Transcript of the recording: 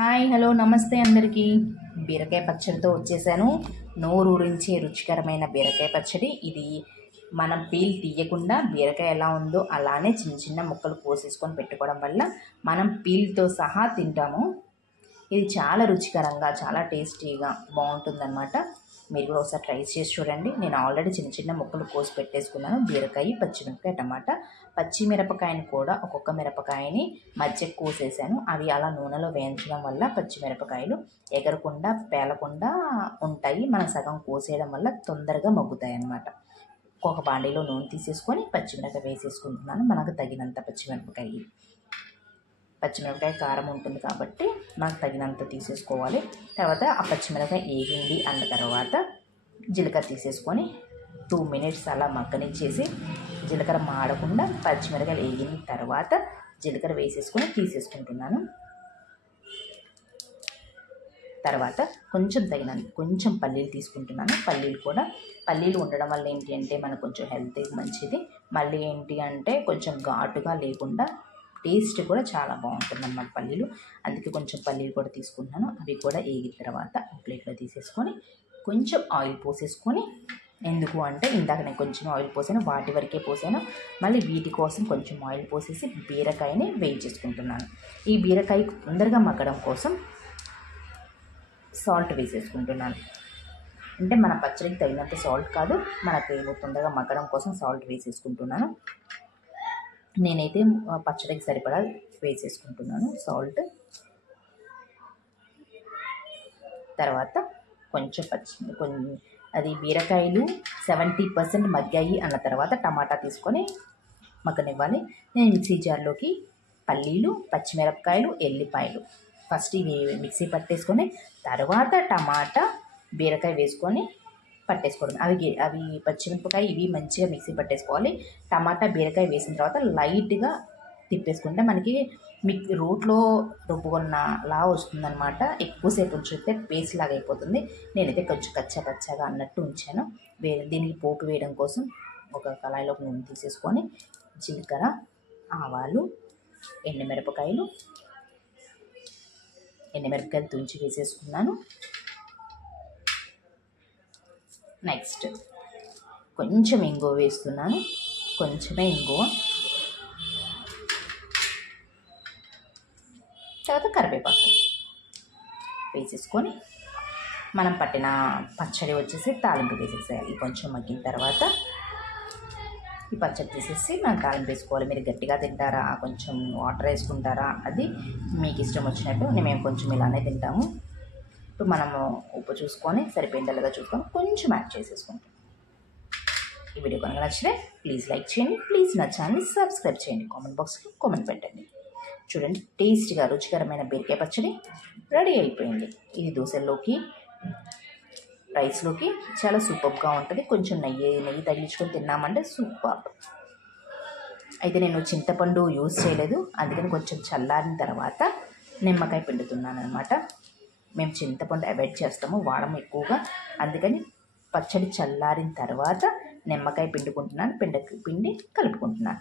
Hi hello నమస్తే అందరికీ. బీరకాయ పచ్చడితో వచ్చేసాను. నోరూరించే రుచికరమైన బీరకాయ పచ్చడి. ఇది మనం పీల్ తీయకుండా బీరకాయ ఎలా ఉందో అలానే చిన్న చిన్న ముక్కలు కోసేసుకొని పెట్టుకోవడం వల్ల మనం పీల్తో సహా తింటాము. ఇది చాలా రుచికరంగా చాలా టేస్టీగా బాగుంటుందన్నమాట. మీరు కూడా ఒకసారి ట్రై చేసి చూడండి. నేను ఆల్రెడీ చిన్న చిన్న ముక్కలు కోసి పెట్టేసుకున్నాను. బీరకాయ, పచ్చిమిరపకాయ, టమాటా. పచ్చిమిరపకాయని కూడా ఒక్కొక్క మిరపకాయని మధ్యకు కోసేసాను. అవి అలా నూనెలో వేయించడం వల్ల పచ్చిమిరపకాయలు ఎగరకుండా పేలకుండా ఉంటాయి. మనం సగం కోసేయడం వల్ల తొందరగా మగ్గుతాయి అన్నమాట. ఒక బాండీలో నూనె తీసేసుకొని పచ్చిమిరపకాయ వేసేసుకుంటున్నాను. మనకు తగినంత పచ్చిమిరపకాయ కారం ఉంటుంది కాబట్టి మనకు తగినంత తీసేసుకోవాలి. తర్వాత ఆ పచ్చిమిరపకాయ ఏగింది అన్న తర్వాత జీలకర్ర తీసేసుకొని 2 minutes అలా మగ్గనిచ్చేసి, జీలకర్ర మాడకుండా పచ్చిమిరపకాయలు వేగిన తర్వాత జీలకర్ర వేసేసుకొని తీసేసుకుంటున్నాను. తర్వాత కొంచెం పల్లీలు తీసుకుంటున్నాను. పల్లీలు ఉండడం వల్ల ఏంటి అంటే మనకు కొంచెం హెల్త్కి మంచిది. మళ్ళీ ఏంటి అంటే కొంచెం ఘాటుగా లేకుండా టేస్ట్ కూడా చాలా బాగుంటుంది అన్నమాట పల్లీలు. అందుకే కొంచెం పల్లీలు కూడా తీసుకుంటున్నాను. అవి కూడా వేగిన తర్వాత ప్లేట్లో తీసేసుకొని కొంచెం ఆయిల్ పోసేసుకొని, ఎందుకు అంటే ఇందాక నేను కొంచెం ఆయిల్ పోసాను, వాటి వరకే పోసాను. మళ్ళీ వీటి కోసం కొంచెం ఆయిల్ పోసేసి బీరకాయని వేయించేసుకుంటున్నాను. ఈ బీరకాయ తొందరగా మగ్గడం కోసం సాల్ట్ వేసేసుకుంటున్నాను. అంటే మన పచ్చడికి తగినంత సాల్ట్ కాదు, మనకు తొందరగా మగ్గడం కోసం సాల్ట్ వేసేసుకుంటున్నాను. నేనైతే పచ్చడికి సరిపడా వేసేసుకుంటున్నాను సాల్ట్. తర్వాత అది బీరకాయలు 70% మగ్గాయి అన్న తర్వాత టమాటా తీసుకొని మగ్గనివ్వాలి. నేను మిక్సీ జార్లోకి పల్లీలు, పచ్చిమిరపకాయలు, ఎల్లిపాయలు ఫస్ట్ ఇవి మిక్సీ పట్టేసుకొని తర్వాత టమాటా, బీరకాయ వేసుకొని పట్టేసుకోవడం. అవి పచ్చిమిరపకాయ ఇవి మంచిగా మిక్సీ పట్టేసుకోవాలి. టమాటా, బీరకాయ వేసిన తర్వాత లైట్గా తిప్పేసుకుంటే మనకి రోట్లో రుబ్బుకున్నలా వస్తుందన్నమాట. ఎక్కువసేపు ఉంచితే పేస్ట్ లాగా అయిపోతుంది. నేనైతే కొంచెం కచ్చాపచ్చాగా అన్నట్టు ఉంచాను. దీనికి పోపు వేయడం కోసం ఒక కళాయిలోకి నూనె తీసేసుకొని జీలకర్ర, ఆవాలు, ఎండుమిరపకాయలు తుంచి వేసేసుకున్నాను. నెక్స్ట్ కొంచెం ఇంగువ వేస్తున్నాను. కొంచెమే ఇంగువ, తర్వాత కరివేపాకు వేసేసుకొని మనం పట్టిన పచ్చడి వచ్చేసి తాలింపు వేసేసేయాలి. కొంచెం మగ్గిన తర్వాత ఈ పచ్చడి తీసేసి మనం తాలింపు వేసుకోవాలి. మీరు గట్టిగా తింటారా, కొంచెం వాటర్ వేసుకుంటారా, అది మీకు ఇష్టం వచ్చినట్టు. మేము కొంచెం ఇలానే తింటాము. ఇప్పుడు మనము ఉప్పు చూసుకొని సరిపోయిందా చూసుకొని కొంచెం యాడ్ చేసేసుకుంటాం. ఈ వీడియో కనుక నచ్చితే ప్లీజ్ లైక్ చేయండి. ప్లీజ్ నా ఛానల్ని సబ్స్క్రైబ్ చేయండి. కామెంట్ బాక్స్లో కామెంట్ పెట్టండి. చూడండి, టేస్ట్గా రుచికరమైన బీరకాయ పచ్చడి రెడీ అయిపోయింది. ఇది దోశల్లోకి, రైస్లోకి చాలా సూపర్గా ఉంటుంది. కొంచెం నెయ్యి తగిలించుకొని తిన్నామంటే సూపర్. అయితే నేను చింతపండు యూజ్ చేయలేదు, అందుకని కొంచెం చల్లారిన తర్వాత నిమ్మకాయ పిండుతున్నాను అనమాట. మేము చింతపండు అవాయిడ్ చేస్తాము, వాడము ఎక్కువగా. అందుకని పచ్చడి చల్లారిన తర్వాత నిమ్మకాయ పిండి కలుపుకుంటున్నాను.